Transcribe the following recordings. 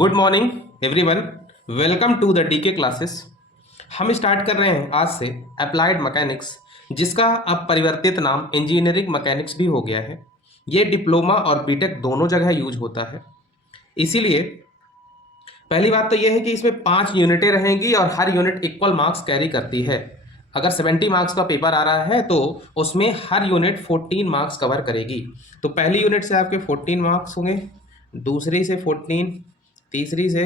Good morning everyone, welcome to the DK classes. हम start कर रहे हैं आज से अप्लाइड मैकेनिक्स, जिसका अब परिवर्तित नाम इंजीनियरिंग मैकेनिक्स भी हो गया है। ये डिप्लोमा और बीटेक दोनों जगह यूज होता है। इसीलिए पहली बात तो यह है कि इसमें 5 यूनिटें रहेंगी और हर यूनिट इक्वल मार्क्स कैरी करती है। अगर 70 मार्क्स का पेपर आ रहा है तो उसमें हर यूनिट 14 मार्क्स कवर करेगी। तो पहली यूनिट से आपके 14 मार्क्स होंगे, दूसरी से 14, तीसरी से,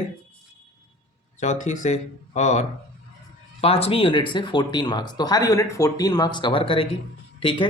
चौथी से और पांचवी यूनिट से 14 मार्क्स। तो हर यूनिट 14 मार्क्स कवर करेगी। ठीक है,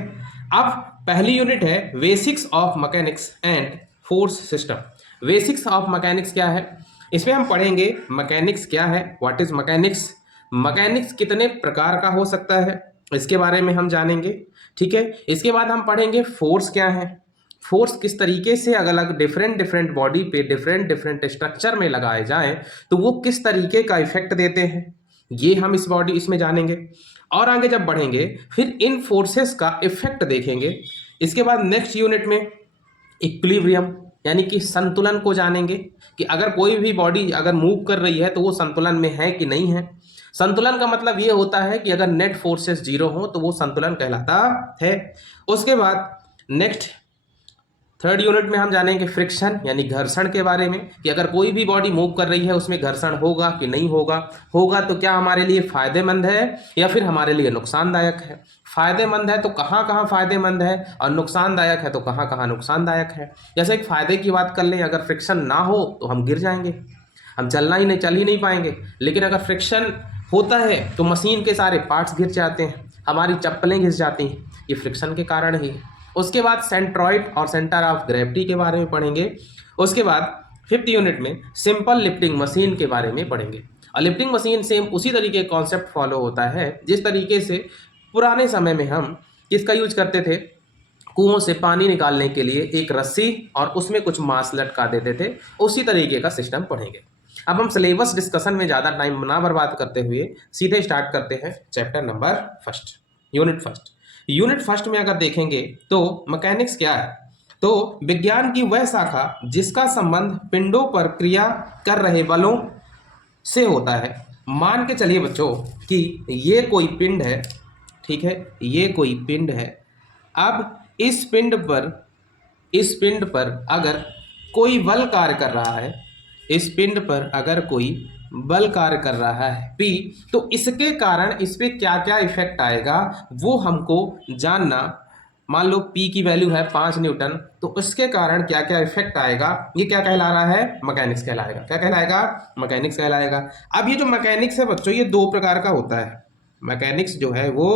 अब पहली यूनिट है basics of mechanics and force system. Basics of mechanics क्या है? इसमें हम पढ़ेंगे मैकेनिक्स क्या है, व्हाट इज मैकेनिक्स, मैकेनिक्स कितने प्रकार का हो सकता है, इसके बारे में हम जानेंगे। ठीक है, इसके बाद हम पढ़ेंगे फोर्स क्या है, फोर्स किस तरीके से अलग अलग डिफरेंट डिफरेंट बॉडी पे डिफरेंट डिफरेंट स्ट्रक्चर में लगाए जाएं तो वो किस तरीके का इफेक्ट देते हैं, ये हम इसमें जानेंगे। और आगे जब बढ़ेंगे फिर इन फोर्सेस का इफेक्ट देखेंगे। इसके बाद नेक्स्ट यूनिट में इक्विलिब्रियम यानी कि संतुलन को जानेंगे कि अगर कोई भी बॉडी अगर मूव कर रही है तो वो संतुलन में है कि नहीं है। संतुलन का मतलब ये होता है कि अगर नेट फोर्सेस जीरो हो तो वो संतुलन कहलाता है। उसके बाद नेक्स्ट थर्ड यूनिट में हम जानेंगे फ्रिक्शन यानी घर्षण के बारे में कि अगर कोई भी बॉडी मूव कर रही है उसमें घर्षण होगा कि नहीं होगा, होगा तो क्या हमारे लिए फायदेमंद है या फिर हमारे लिए नुकसानदायक है। फायदेमंद है तो कहाँ कहाँ फायदेमंद है और नुकसानदायक है तो कहाँ कहाँ नुकसानदायक है। जैसे एक फायदे की बात कर लें, अगर फ्रिक्शन ना हो तो हम गिर जाएंगे, हम चल ही नहीं पाएंगे। लेकिन अगर फ्रिक्शन होता है तो मशीन के सारे पार्ट्स घिस जाते हैं, हमारी चप्पलें घिस जाती हैं, ये फ्रिक्शन के कारण ही है। उसके बाद सेंट्रॉइड और सेंटर ऑफ ग्रेविटी के बारे में पढ़ेंगे। उसके बाद फिफ्थ यूनिट में सिंपल लिफ्टिंग मशीन के बारे में पढ़ेंगे। और लिफ्टिंग मशीन सेम उसी तरीके का कॉन्सेप्ट फॉलो होता है जिस तरीके से पुराने समय में हम किसका यूज करते थे, कुओं से पानी निकालने के लिए एक रस्सी और उसमें कुछ मांस लटका देते थे, उसी तरीके का सिस्टम पढ़ेंगे। अब हम सिलेबस डिस्कशन में ज़्यादा टाइम ना बर्बाद करते हुए सीधे स्टार्ट करते हैं chapter number first, unit first. Unit first में अगर देखेंगे तो मैकेनिक्स क्या है, तो विज्ञान की वह शाखा जिसका संबंध पिंडों पर क्रिया कर रहे बलों से होता है। मान के चलिए बच्चों कि ये कोई पिंड है, ठीक है, ये कोई पिंड है। अब इस पिंड पर अगर कोई बल कार्य कर रहा है, इस पिंड पर अगर कोई बल कार्य कर रहा है P, तो इसके कारण इस पे क्या क्या इफेक्ट आएगा वो हमको जानना। मान लो P की वैल्यू है 5 न्यूटन, तो उसके कारण क्या क्या इफेक्ट आएगा, ये क्या कहला रहा है, मैकेनिक्स कहलाएगा। क्या कहलाएगा, मैकेनिक्स कहलाएगा। अब ये जो मैकेनिक्स है बच्चों ये 2 प्रकार का होता है। मैकेनिक्स जो है वो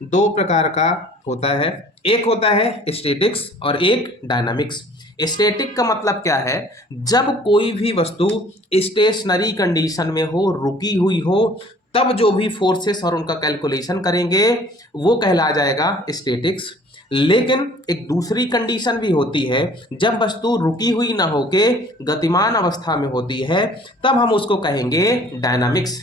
2 प्रकार का होता है, एक होता है स्टैटिक्स और एक डायनामिक्स। स्टैटिक का मतलब क्या है, जब कोई भी वस्तु स्टेशनरी कंडीशन में हो, रुकी हुई हो, तब जो भी फोर्सेस और उनका कैलकुलेशन करेंगे वो कहला जाएगा स्टैटिक्स। लेकिन एक दूसरी कंडीशन भी होती है, जब वस्तु रुकी हुई ना होके गतिमान अवस्था में होती है तब हम उसको कहेंगे डायनामिक्स।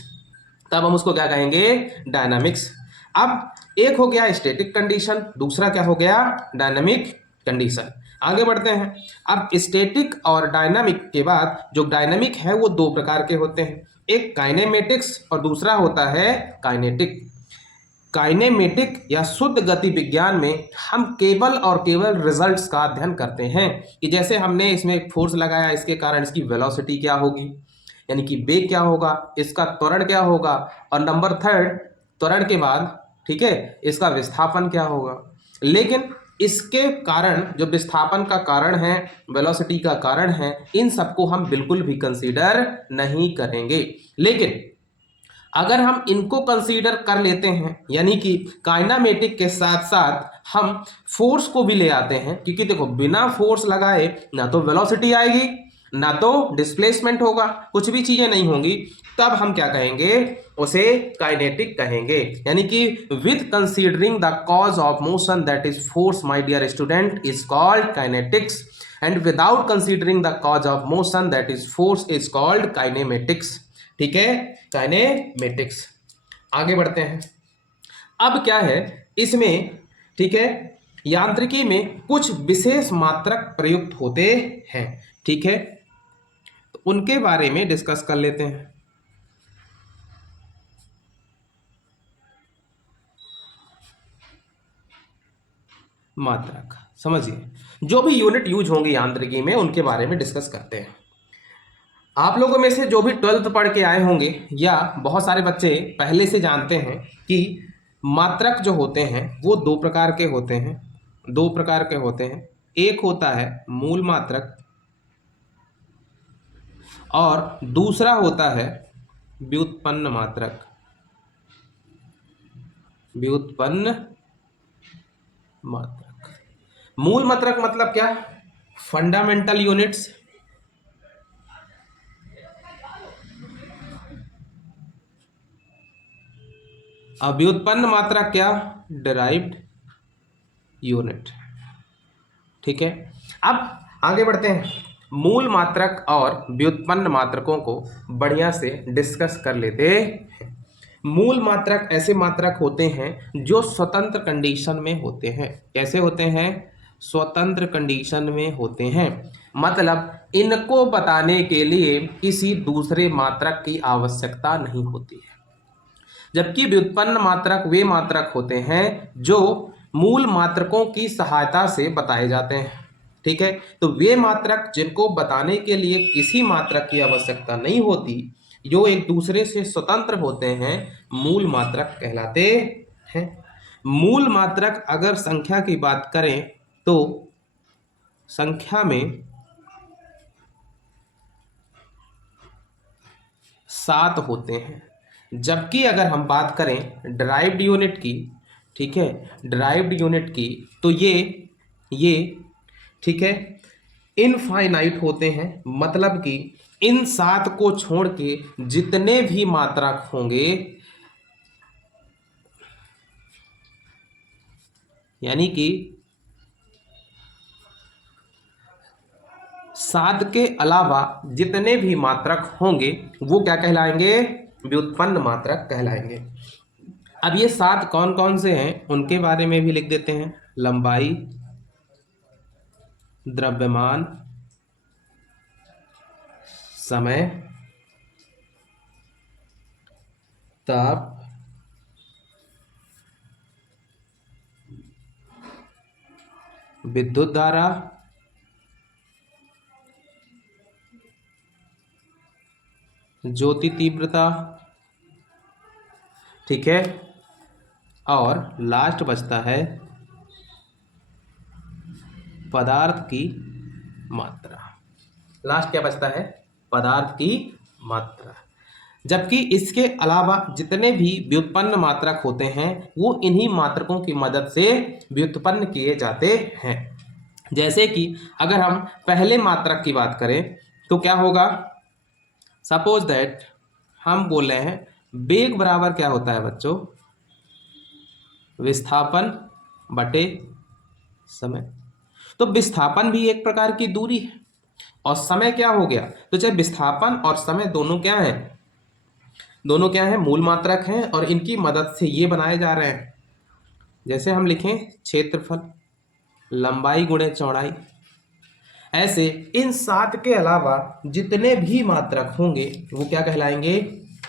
तब हम उसको क्या कहेंगे, डायनामिक्स। अब एक हो गया स्टैटिक कंडीशन, दूसरा क्या हो गया, डायनामिक कंडीशन। आगे बढ़ते हैं। अब स्टैटिक और डायनामिक के बाद जो डायनामिक है वो 2 प्रकार के होते हैं, एक काइनेमेटिक्स और दूसरा होता है काइनेटिक। काइनेमेटिक या शुद्ध गति विज्ञान में हम केवल और केवल रिजल्ट्स का अध्ययन करते हैं कि जैसे हमने इसमें फोर्स लगाया, इसके कारण इसकी वेलोसिटी क्या होगी, यानी कि वेग क्या होगा, इसका त्वरण क्या होगा, और नंबर थर्ड त्वरण के बाद, ठीक है, इसका विस्थापन क्या होगा। लेकिन इसके कारण जो विस्थापन का कारण है, वेलोसिटी का कारण है, इन सबको हम बिल्कुल भी कंसीडर नहीं करेंगे। लेकिन अगर हम इनको कंसीडर कर लेते हैं, यानी कि काइनामेटिक के साथ साथ हम फोर्स को भी ले आते हैं, क्योंकि देखो बिना फोर्स लगाए ना तो वेलोसिटी आएगी ना तो डिस्प्लेसमेंट होगा, कुछ भी चीजें नहीं होंगी, तब हम क्या कहेंगे, उसे काइनेटिक कहेंगे। यानी कि with considering the cause of motion that is force my dear student is called kinetics, and without considering the cause of motion that is force is called kinematics. ठीक है, काइनेमेटिक्स। आगे बढ़ते हैं। अब क्या है इसमें, ठीक है, यांत्रिकी में कुछ विशेष मात्रक प्रयुक्त होते हैं। ठीक है, तो तो उनके बारे में डिस्कस कर लेते हैं। मात्रक समझिए, जो भी यूनिट यूज होंगी यांत्रिकी में उनके बारे में डिस्कस करते हैं। आप लोगों में से जो भी 12th पढ़ के आए होंगे या बहुत सारे बच्चे पहले से जानते हैं कि मात्रक जो होते हैं वो दो प्रकार के होते हैं। दो प्रकार के होते हैं, एक होता है मूल मात्रक और दूसरा होता है व्युत्पन्न मात्रक। व्युत्पन्न मात्रक, मूल मात्रक मतलब क्या? Fundamental units. अब व्युत्पन्न मात्रक क्या? Derived unit. ठीक है, अब आगे बढ़ते हैं। मूल मात्रक और व्युत्पन्न मात्रकों को बढ़िया से डिस्कस कर लेते हैं। मूल मात्रक ऐसे मात्रक होते हैं जो स्वतंत्र कंडीशन में होते हैं। कैसे होते हैं? स्वतंत्र कंडीशन में होते हैं, मतलब इनको बताने के लिए किसी दूसरे मात्रक की आवश्यकता नहीं होती है। जबकि व्युत्पन्न मात्रक वे मात्रक होते हैं जो मूल मात्रकों की सहायता से बताए जाते हैं। ठीक है, तो वे मात्रक जिनको बताने के लिए किसी मात्रक की आवश्यकता नहीं होती, जो एक दूसरे से स्वतंत्र होते हैं, मूल मात्रक कहलाते हैं। मूल मात्रक अगर संख्या की बात करें तो संख्या में 7 होते हैं। जबकि अगर हम बात करें डिराइव्ड यूनिट की, ठीक है, डिराइव्ड यूनिट की, तो ये ठीक है इनफाइनाइट होते हैं। मतलब कि इन 7 को छोड़ के जितने भी मात्रक होंगे, यानी कि 7 के अलावा जितने भी मात्रक होंगे वो क्या कहलाएंगे? व्युत्पन्न मात्रक कहलाएंगे। अब ये 7 कौन कौन से हैं उनके बारे में भी लिख देते हैं। लंबाई, द्रव्यमान, समय, ताप, विद्युत धारा, ज्योति तीव्रता, ठीक है, और लास्ट बचता है पदार्थ की मात्रा। लास्ट क्या बचता है? पदार्थ की मात्रा। जबकि इसके अलावा जितने भी व्युत्पन्न मात्रक होते हैं वो इन्हीं मात्रकों की मदद से व्युत्पन्न किए जाते हैं। जैसे कि अगर हम पहले मात्रक की बात करें तो क्या होगा? सपोज दैट हम बोल रहे हैं वेग बराबर क्या होता है बच्चों? विस्थापन बटे समय। तो विस्थापन भी एक प्रकार की दूरी है और समय क्या हो गया? तो चाहे विस्थापन और समय दोनों क्या है? दोनों क्या है? मूल मात्रक हैं और इनकी मदद से ये बनाए जा रहे हैं। जैसे हम लिखें क्षेत्रफल, लंबाई गुणे चौड़ाई। ऐसे इन 7 के अलावा जितने भी मात्रक होंगे वो क्या कहलाएंगे?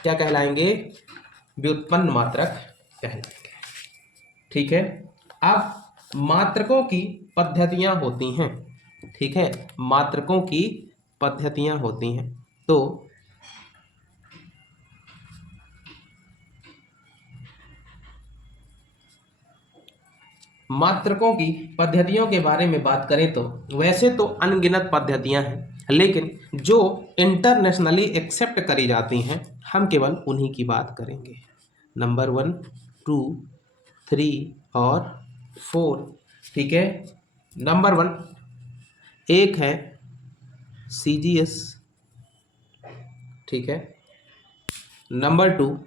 क्या कहलाएंगे? व्युत्पन्न मात्रक कहलाएंगे। ठीक है, अब मात्रकों की पद्धतियां होती हैं। ठीक है, मात्रकों की पद्धतियां होती हैं। तो मात्रकों की पद्धतियों के बारे में बात करें तो वैसे तो अनगिनत पद्धतियां हैं, लेकिन जो इंटरनेशनली एक्सेप्ट करी जाती हैं हम केवल उन्हीं की बात करेंगे। नंबर 1, 2, 3 और 4। ठीक है, नंबर 1 एक है CGS, ठीक है, नंबर 2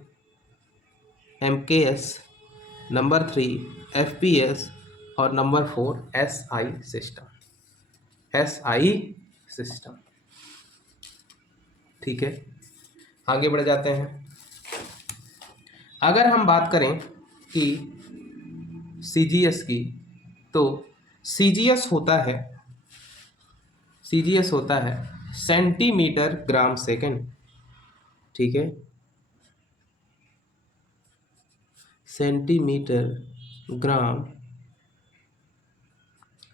MKS, नंबर 3 FPS और number 4 SI system. SI system, ठीक है, आगे बढ़ जाते हैं। अगर हम बात करें कि CGS की, तो CGS होता है सेंटीमीटर ग्राम सेकेंड, ठीक है, सेंटीमीटर ग्राम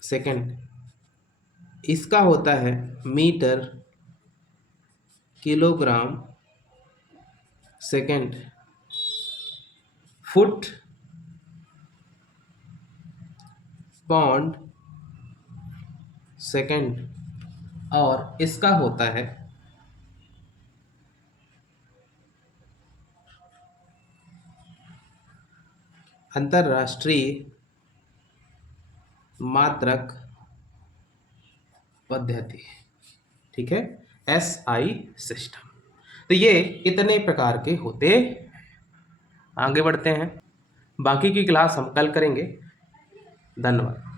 सेकेंड। इसका होता है metre kilogram second, foot pound second, और इसका होता है अंतरराष्ट्रीय मात्रक पद्धति, ठीक है, SI सिस्टम। तो ये इतने प्रकार के होते हैं। आगे बढ़ते हैं, बाकी की क्लास हम कल करेंगे। धन्यवाद।